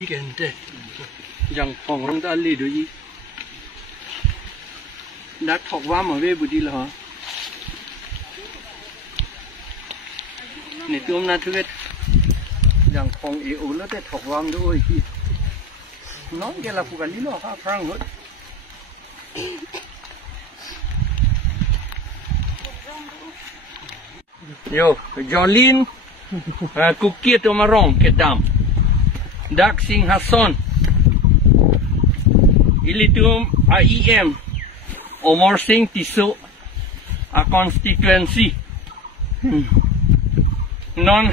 Gente, yang phong ta li do yi. Đã thọc vào mà về bụi đi là hả? Này tôi hôm nay thứ hết, yang phong yếu nó để thọc vào đôi khi nó cái là phụ cái lý nó khá phăng hết. Yo, Jolin, kukiet tu marong kedam. Dak Sing Hasan Ilitum AEM Omor Sing Tiso a constituency non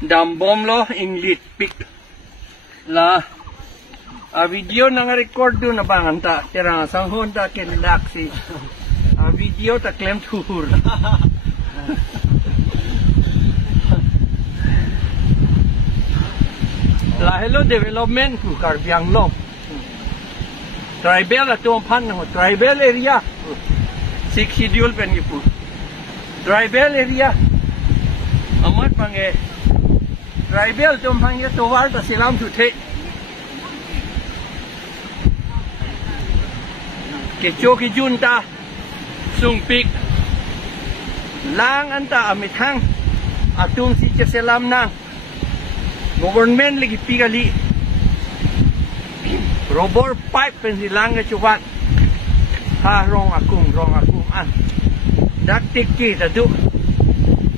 dambom lo inglit pik la a video nang record do na bangan ta terang sanghon ta ken dak si a video ta klem tuhur la hello development ku karbiang long tribal atom pan ho tribal area sik schedule pen gipu tribal area amat pange tribal atom pange towar ta silam thu the ke choki junta sungpik lang anta amithang atum si selam nang government lagi pigali robor pipe pen silang ke cubat ha rong akum an dak tikki tadu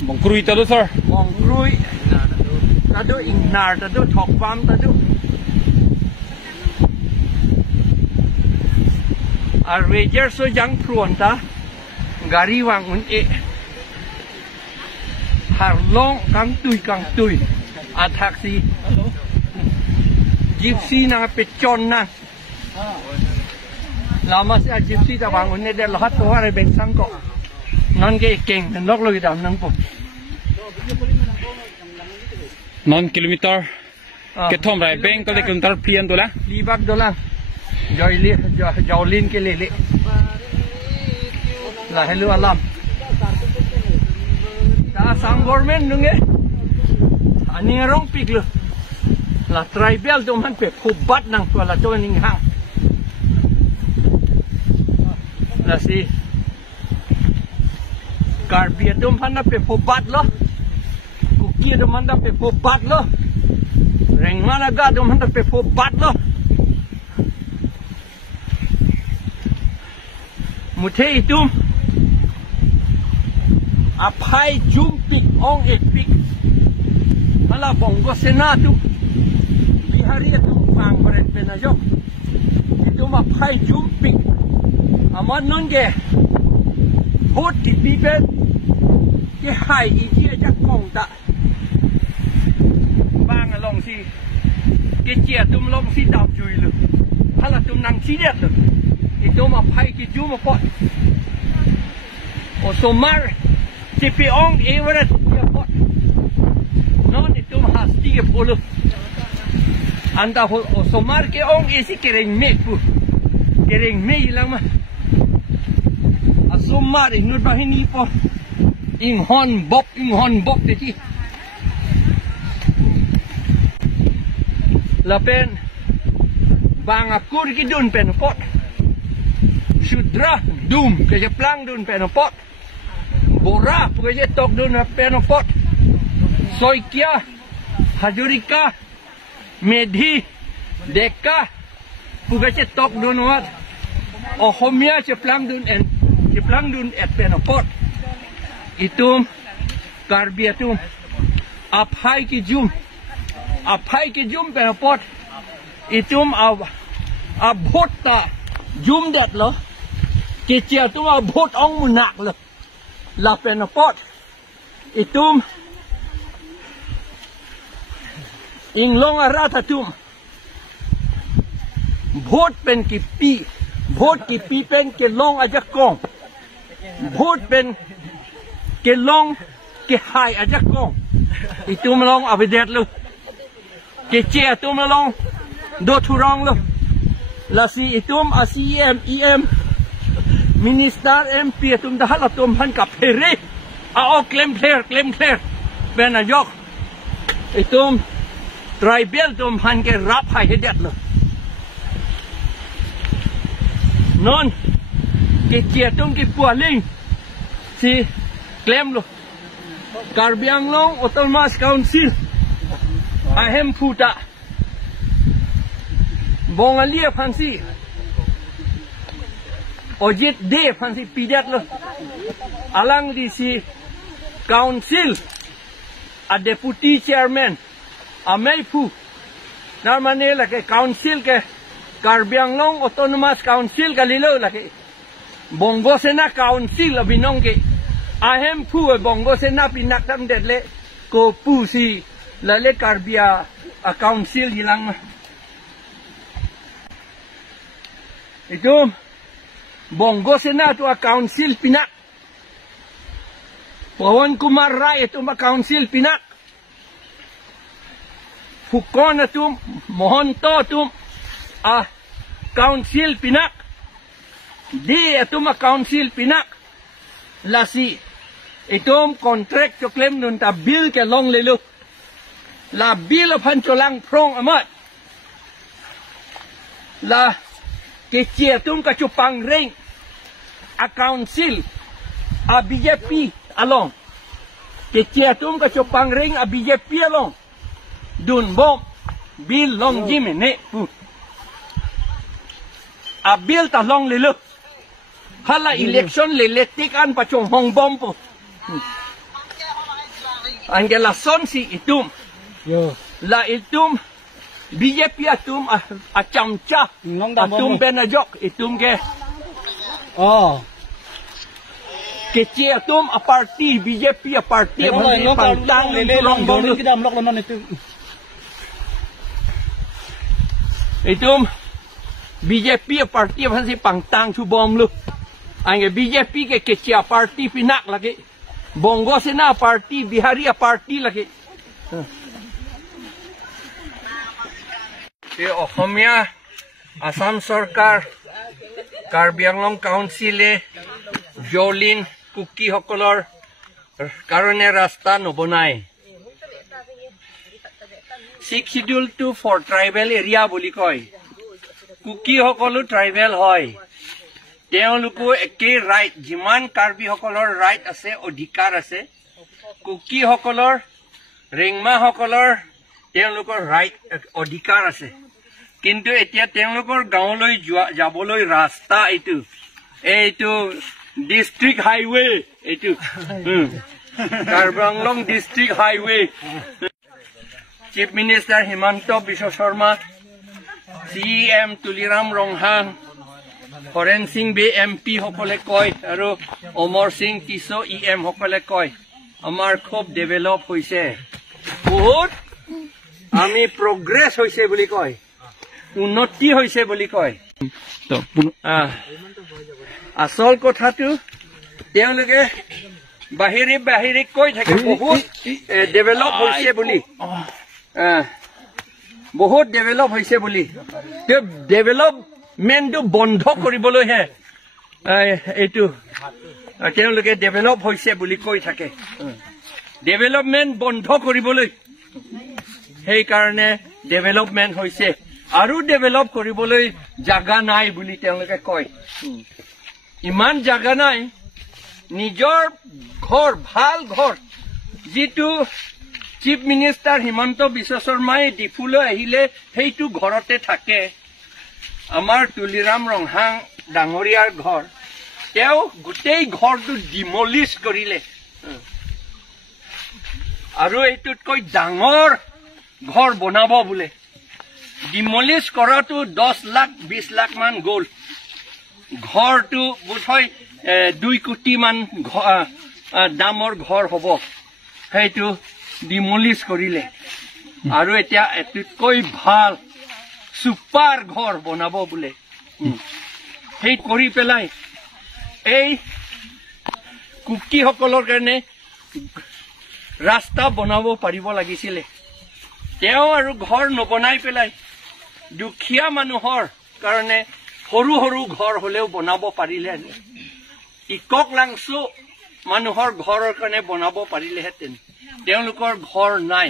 mongkrui tadu sir mongkrui tadu ingnar tadu thok pam tadu a ranger so jang pruan ta gari wang un e har long kang tui a taxi gypsy na pechon na lama si a gypsy ta bangun ne de lahat to hare ben sang ko non ge keng nok lo dam nang po 9 kilometer ke thom rai beng ko le kilometer pian to la libak dolang jolin ke lele la hello alam ta sang government nunge ani rong pik lo la tribal do man pe phubat nang to la to ning hang la si karbia do man na pe phubat lo kuki do man na pe phubat lo reng mana ga do man na pe phubat lo muthe itum apai jumpik ong ek pik ala bongo senatu bihari tu pang beret penajo itu ma pai jumping aman nonge hot di pipe ke hai iji aja kong ta bang along si ke chia tum long si dam chui lu hala tum nang si det lu itu ma pai ki ju ma pot o somar tipi ong everet dia pot non itu hasti ke puluh anda somar ke ong isi kering me pu kering me hilang mah asomar inut bahini po inghon bob titi lapen bang akur ki dun pen pot sudra dum ke plang dun pen pot bora ke tok dun pen pot soikia hajurika medhi deka pugache tok dun wat ohomia ceplang dun et penopot itum karbiatum apai ki jum penopot itum abhota jum det lo ke chia tum abhot ong munak lo la penopot itum inglong aratatum bhot pen ki pi pen ke long aja kong bhot pen ke long ke hai aja kong itum long abidet lu ke che tum long do thurong lu la si itum asem em minister mp tum dah la tum han ka phere a o klem clear ben a yok itum tribal tum han ke rap hai hedet lo non ke chia tum ke pualing si claim lo Karbiang Long Autonomous Council ahem puta bongalia phansi ojit de phansi pidat lo alang di si council a deputy chairman amei pu narmane la ke council ke Karbiang Long Autonomous Council galilo la ke bongo sena council abinong ke ahem pu bongo sena pinak tam detle ko pu si la le Karbia a council hilang itu bongo sena tu a council pinak Pawan Kumar Rai itu ma council pinak Fukon itu Mohonto itu a council pinak di itu ma council pinak lasi itom contract to claim nun ta bill ke long lelu la bill phan cholang prong amat la ke chia tum ka chupang ring a council a BJP along ke chia tum ka chupang ring a BJP along dun bom bill long jim ne a bill ta long lelu hala election leletik an pachong hong bom po angela son si itum la itum BJP atum a chamcha atum benajok itum ke ke che atum a party BJP a party pantang long bom itum BJP a party phansi pangtang chu bom lu Angge BJP ke kecil parti pinak lagi, bongo sena parti Bihari parti lagi. Di Ohomia, Assam Sarkar, Karbiang Long Council Jolin Kuki Hokolor, Karone Rasta Nobonai. 6 Schedule 2 for tribal area boli koi. Kuki Hokolu tribal hoy. তেওঁলোকো একে right যিমান কাৰ্বি সকলৰ right আছে অধিকাৰ আছে কুকি সকলৰ ৰেংমা সকলৰ তেওঁলোকৰ ৰাইট অধিকাৰ আছে কিন্তু এতিয়া তেওঁলোকৰ গাঁৱলৈ যাবলৈ ৰাস্তা এইটো ডিস্ট্ৰিক্ট হাইৱে এইটো কাৰ্বি আংলং ডিস্ট্ৰিক্ট হাইৱে chief minister Himanta Biswa Sarma CM Tuliram Ronghang Horen Sing Bey MP সকলে কয় আৰু অমৰ সিং তিছো EM সকলে কয় আমাৰ খুব ডেভেলপ হৈছে বহুত আমি প্ৰগ্ৰেছ হৈছে বুলি কয় উন্নতি হৈছে বুলি কয় আসল কথাটো তেওঁলোকে বাহিৰে কৈ থাকে বহুত ডেভেলপ হৈছে বুলি বহুত ডেভেলপ হৈছে বুলি ডেভেলপ মেনটো বন্ধ কৰিবলৈ হে এইটো তেওঁলোকে ডেভেলপ হৈছে বুলি কৈ থাকে ডেভেলপমেন্ট বন্ধ কৰিবলৈ সেই কাৰণে ডেভেলপমেন্ট হৈছে আৰু ডেভেলপ কৰিবলৈ জাগা নাই বুলি তেওঁলোকে কয় ইমান জাগা নাই নিজৰ ঘৰ ভাল ঘৰ যেটো চিফ মিনিষ্টাৰ হিমন্ত বিশ্ব শৰ্মাই ডিফুলৈ আহিলে সেইটো ঘৰতে থাকে আমাৰ তুলিৰাম ৰংহাং ডাঙৰীয়াৰ ঘৰ তেওঁ গোটেই ঘৰটো ডিমলিশ কৰিলে আৰু এইটোতকৈ ডাঙৰ ঘৰ বনাব বুলে ডিমলিশ কৰাটো 10 লাখ 20 লাখ মান গল ঘৰটো বুথই 2 কোটি মান দামৰ ঘৰ হ'ব সেইটো ডিমলিশ কৰিলে আৰু এতিয়া এতকৈ ভাল সুপাৰ ঘৰ বনাব বুলে সেই কৰি পেলাই এই কুকি সকলৰ কাৰণে ৰাস্তা বনাব পাৰিব লাগিছিল তেওঁ আৰু ঘৰ নবনাই পেলাই দুখীয়া মানুহৰ কাৰণে সৰু সৰু ঘৰ হলেও বনাব পাৰিলে ইকক লাংসু মানুহৰ ঘৰৰ কাৰণে বনাব পাৰিলেহেঁতেন তেওঁলোকৰ ঘৰ নাই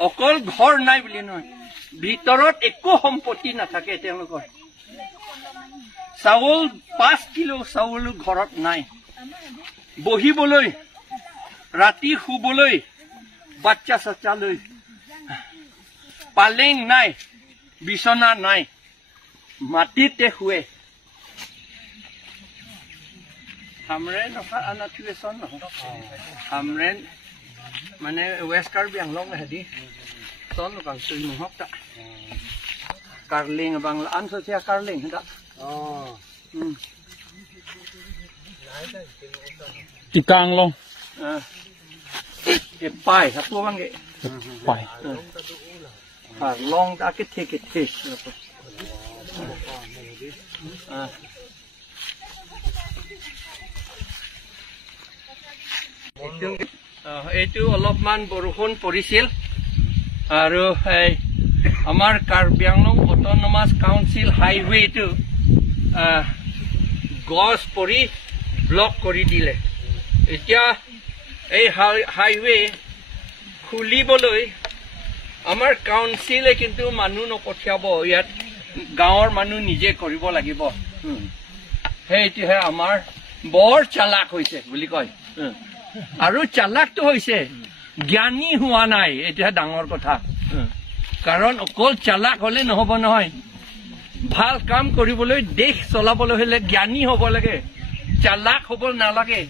অকল ঘৰ নাই বুলি নহয়, ভিতৰত একো সম্পত্তি নাথাকে তেওঁলোকৰ। চাউল 5 কিলো চাউল ঘৰত নাই, বহিবলৈ, ৰাতি শুবলৈ, বাচ্চা চাচ্চা লৈ পালেং নাই, বিচনা নাই, মাটিতে শুৱে। হামৰেন আনাথুৱেচন নহয়, হামৰেন মানে ৱেষ্ট কাৰ্বি আংলং হেদি চন বাংসুই নহক তা কাৰ্লিং বাংলা আনসচিয়া কাৰ্লিং হেদা Tikang long. Pai satu bang ke. Pai. Long tak ke tes. Itu অলপমান বৰষুণ পৰিছিল আৰু আমাৰ কাৰ্বি আংলং অটোনমাস কাউন্সিল হাইৱেটো গছ পৰি ব্লক কৰি দিলে। এতিয়া এই হাইৱে খুলিবলৈ আমাৰ কাউন্সিলে কিন্তু মানুহ নপঠিয়াব, ইয়াত গাঁৱৰ মানুহ নিজে কৰিব লাগিব। সেইটোহে আমাৰ বৰ চালাক হৈছে বুলি কয়। আৰু চালাকটো হৈছে জ্ঞানী হোৱা নাই, এইটোহে ডাঙৰ কথা। কাৰণ অকল চালাক হলে নহব নহয়, ভাল কাম কৰিবলৈ দেশ চলাবলৈ হলে জ্ঞানী হব লাগে, চালাক হব নালাগে।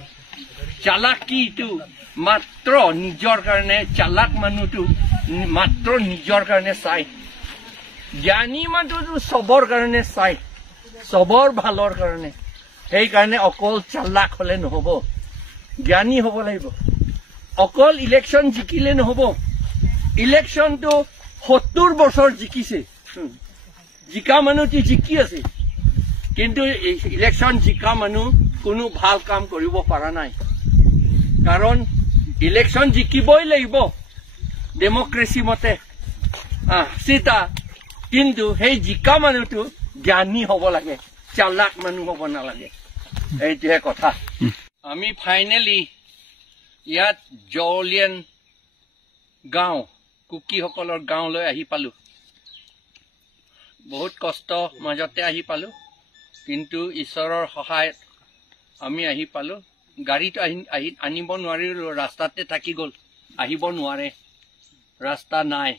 চালাক কিটো মাত্ৰ নিজৰ কাৰণে, চালাক মানুহটো মাত্ৰ নিজৰ কাৰণে চাই, জ্ঞানী মানুহটো চবৰ কাৰণে চাই, চবৰ ভালৰ কাৰণে। সেইকাৰণে অকল চালাক হলে নহব, জ্ঞানী হব লাগিব। অকল ইলেকশ্যন জিকিলে নহব, ইলেকশ্যনটো 70 বছৰ জিকিছে, জিকা মানুহটি জিকি আছে, কিন্তু ইলেকশ্যন জিকা মানুহ কোনো ভাল কাম কৰিব পৰা নাই। কাৰণ ইলেকশ্যন জিকিবই লাগিব ডেমক্ৰেসি মতে সীতা, কিন্তু সেই জিকা মানুহটো জ্ঞানী হব লাগে, চালাক মানুহ হব নালাগে। এইটোহে কথা। আমি ফাইনেলি ইয়াত জলিয়ান গাঁও, কুকিসকলৰ গাঁৱলৈ আহি পালো। বহুত কষ্ট মাজতে আহি পালো, কিন্তু ঈশ্বৰৰ সহায়ত আমি আহি পালো। গাড়ীটো আনিব নোৱাৰিলো, ৰাস্তাতে থাকি গল, আহিব নোৱাৰে, ৰাস্তা নাই।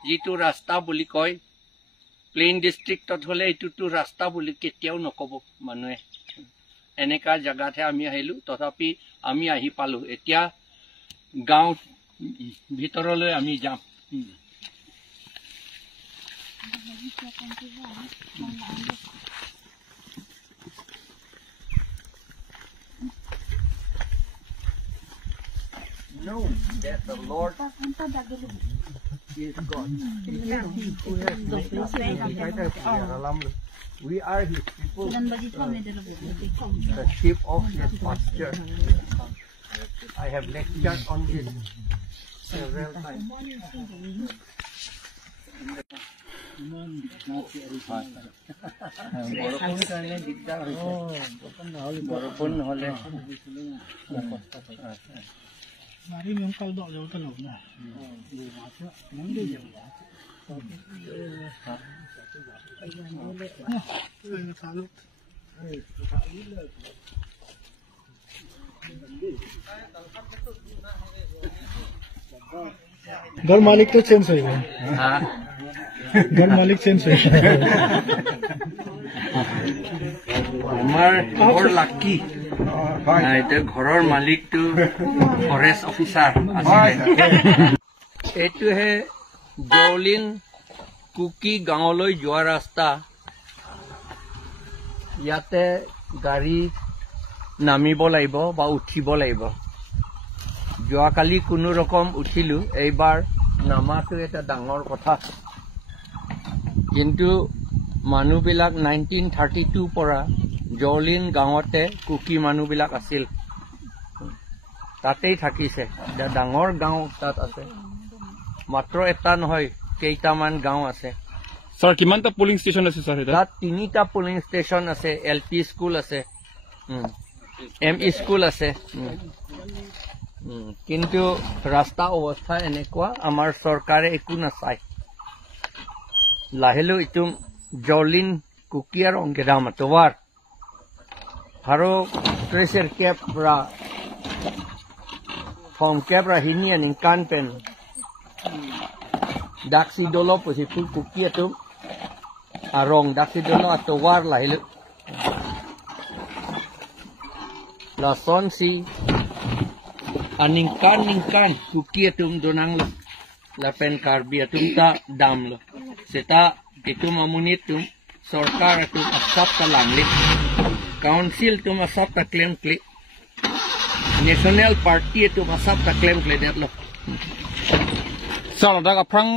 যিটো ৰাস্তা বুলি কয় প্লেইন ডিষ্ট্ৰিক্টত হলে এইটোতো ৰাস্তা বুলি কেতিয়াও নকব মানুহে। এনেকা জাগাতহে আমি আহিলো, তথাপি আমি আহি পালো। এতিয়া গাঁও ভিতৰলৈ আমি যাম। Know that the Lord is God. We are His people, the sheep of His pasture. I have lectured on this several times. বৰষুণ হলে Mari memang kalau dok jauh terlalu nah. Nanti jauh. घर मालिक तो change हो गया। हाँ। घर मालिक चेंज हो गया। हमार और लकी। এটা ঘৰৰ মালিকটো ফৰেষ্ট অফিচাৰ আছিল। এইটোহে জলিন কুকি গাঁৱলৈ যোৱা ৰাস্তা। ইয়াতে গাড়ী নামিব লাগিব বা উঠিব লাগিব। যোৱাকালি কোনো ৰকম উঠিলো, এইবাৰ নামাটো এটা ডাঙৰ কথা। কিন্তু মানুহবিলাক 1932 পৰা জলিন গাঁৱতে কুকি মানুহবিলাক আছিল, তাতেই থাকিছে। ডাঙৰ গাঁও তাত আছে, মাত্ৰ এটা নহয়, কেইটামান গাঁও আছে। স্যার কিমানটা পোলিং স্টেশন আছে স্যার? তাত 3টা পোলিং স্টেশন আছে, LP স্কুল আছে, ME স্কুল আছে। কিন্তু ৰাস্তা অৱস্থা এনেকুৱা আমাৰ চৰকাৰে একো নাচায় লাহেলো ইতুম জলিন কুকিয়াৰ অংগেদাম atovar আৰু treasure cap ra form cap ra hinia ning kan pen daksi dolo posi full kukia tu arong daksi dolo atovar lahilo la son si aningkan kukia tum donang la pen karbia tum ta dam lo seta itu mamunit tum सरकार तुम सब का लांगलिप council तुम सब का claim clay national party तुम सब का क्लेम क्ले देख लो साला दा का फ्रंग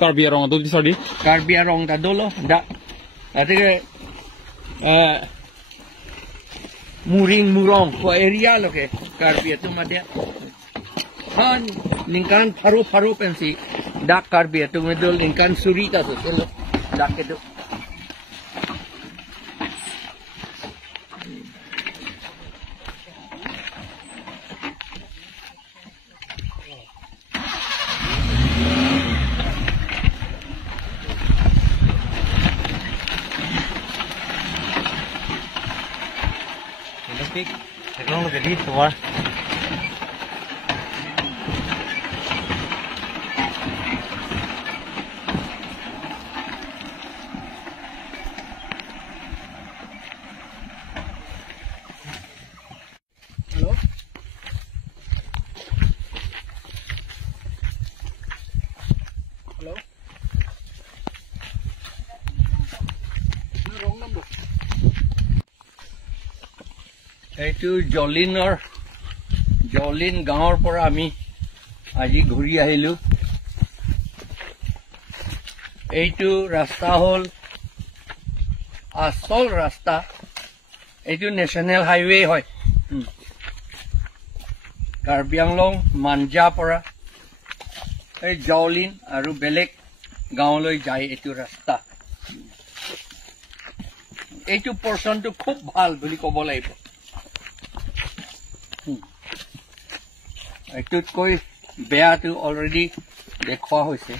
कार्बिया रोंग दो दिसोडी कार्बिया रोंग दा दो लो दा अरे के मुरंग को एरिया लो के कार्बिया तुम ada han lingkan faru pensi dak कार्बिया तुम दो lingkan surita तो चलो dak के दो chekrong lo jadi atovar halo wrong number এইটো জলিন গাঁৱৰ পৰা আমি আজি ঘূৰি আহিলো এইটো ৰাস্তা হল আসল ৰাস্তা এইটো নেশনেল হাইৱে হয় কাৰ্বি আংলং মানজা পৰা এই জলিন আৰু বেলেগ গাঁৱলৈ যায় এইটো ৰাস্তা এইটো পৰ্চনটো খুব ভাল বুলি ক'ব লাগিব এইটোতকৈ বেয়াটো অলৰেডি দেখুৱা হৈছে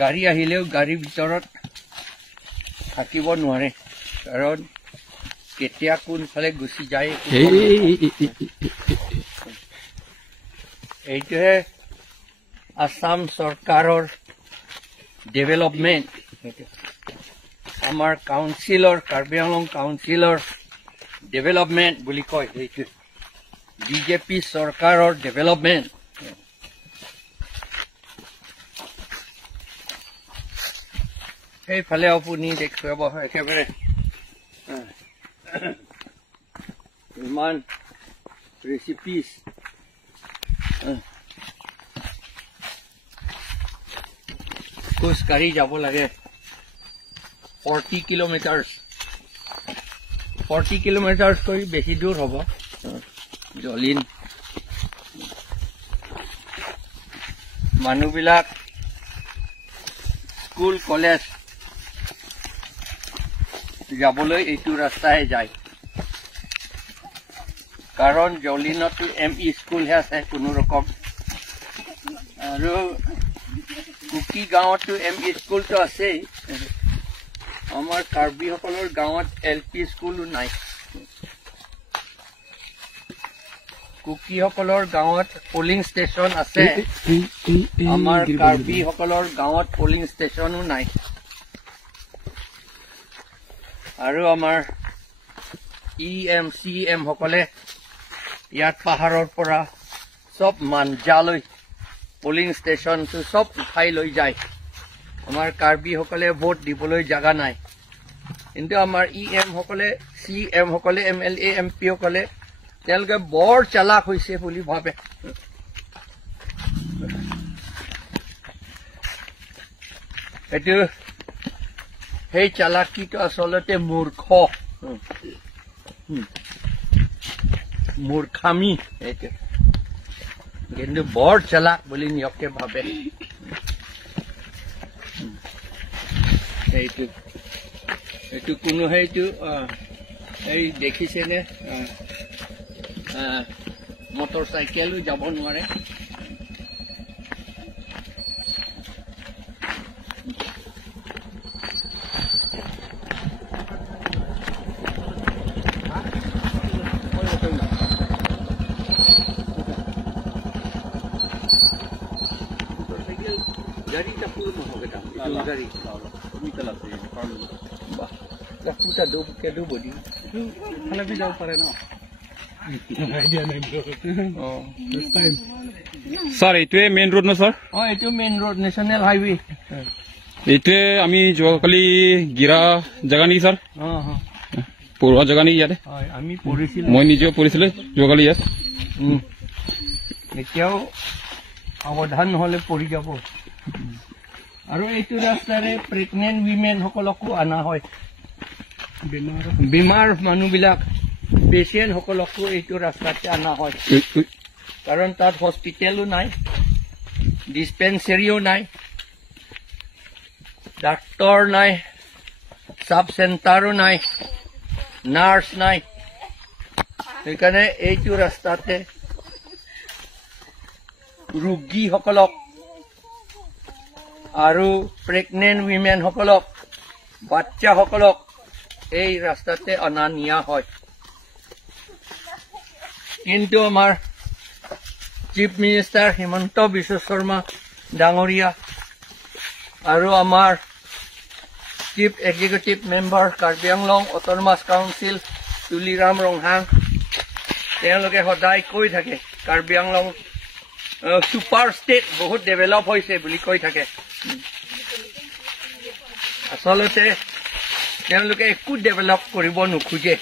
গাড়ী আহিলেও গাড়ীৰ ভিতৰত থাকিব নোৱাৰে কাৰণ কেতিয়া কোনফালে গুচি যায় এইটোহে আসাম চৰকাৰৰ ডেভেলপমেণ্ট আমাৰ কাউন্সিলৰ কাৰ্বি আংলং কাউন্সিলৰ ডেভেলপমেণ্ট বুলি কয় এইটো বিজেপি চৰকাৰৰ ডেভেলপমেণ্ট এইফালে আপুনি দেখুৱাব একেবাৰে ইমান ৰেচিপিছ খোজকাঢ়ি যাব লাগে 40 kilometers কৰি বেছি দূৰ হ'ব জলিন মানুহবিলাক স্কুল কলেজ যাবলৈ এইটো ৰাস্তাই যায় কাৰণ জলিনতো এমই স্কুলহে আছে কোনো ৰকম আৰু কুকি গাঁৱতো এমই স্কুলটো আছেই আমাৰ কাৰ্বিসকলৰ গাঁৱত এলপি স্কুলো নাই কুকিসকলৰ গাঁৱত পোলিং ষ্টেচন আছে আমাৰ কাৰ্বিসকলৰ গাঁৱত পোলিং ষ্টেচনো নাই আৰু আমাৰ ইএমচিএম সকলে ইয়াত পাহাৰৰ পৰা সব মানজালৈ পোলিং ষ্টেচনটো সব উঠাই লৈ যায় আমাৰ কাৰ্বিসকলে ভোট দিবলৈ জাগা নাই কিন্তু আমাৰ ইএম সকলে সিএম সকলে এমএলএ এমপি সকলে তেওঁলোকে বৰ চালাক হৈছে বুলি ভাবে এটো সেই চালাকিটো আসলতে মূৰ্খামি এটো কিন্তু বৰ চালাক বুলি নিয়কে ভাবে এইটো কোনো হেইটো এই দেখিছেনে মটৰ চাইকেলো যাব নোৱাৰে गाड़ी का पूर्ण हो गया गाड़ी निकल आते हैं वाह का पूरा दो के दो बॉडी खाना भी जाओ पारे ना आइडिया नहीं ओ दिस टाइम सर इतवे मेन रोड ना सर ओ इतवे मेन रोड नेशनल हाईवे इतवे आमी जोकाली गिरा जगह नहीं सर हां हां पूरा जगह नहीं याद হয় আমি পঢ়িছিল মই নিজে পঢ়িছিল যোকালি ইয়াত এতিয়াও অৱধান হলে পঢ়ি যাব আৰু এইটো ৰাস্তাৰে প্ৰেগনেন্ট উইমেন সকলকো আনা হয় বিমাৰ মানুহবিলাক পেশেন্ট সকলকো এইটো ৰাস্তাতে আনা হয় কাৰণ তাত হস্পিটেলো নাই ডিসপেন্সাৰীও নাই ডাক্তৰ নাই সাব চেণ্টাৰো নাই নাৰ্ছ নাই সেইকাৰণে এইটো ৰাস্তাতে ৰোগী সকলক আৰু প্ৰেগনেন্ট উইমেন সকলক বাচ্চা সকলক এই ৰাস্তাতে অনা নিয়া হয় কিন্তু আমাৰ চিফ মিনিষ্টাৰ হিমন্ত বিশ্ব শৰ্মা ডাঙৰীয়া আৰু আমাৰ chief executive member Karbi Anglong autonomous council Tuliram Ronghang তেওঁলোকে সদায় কৈ থাকে কাৰ্বি আংলং সুপাৰ ষ্টেট বহুত ডেভেলপ হৈছে বুলি কৈ থাকে আসলতে তেওঁলোকে একো ডেভেলপ কৰিব নোখোজে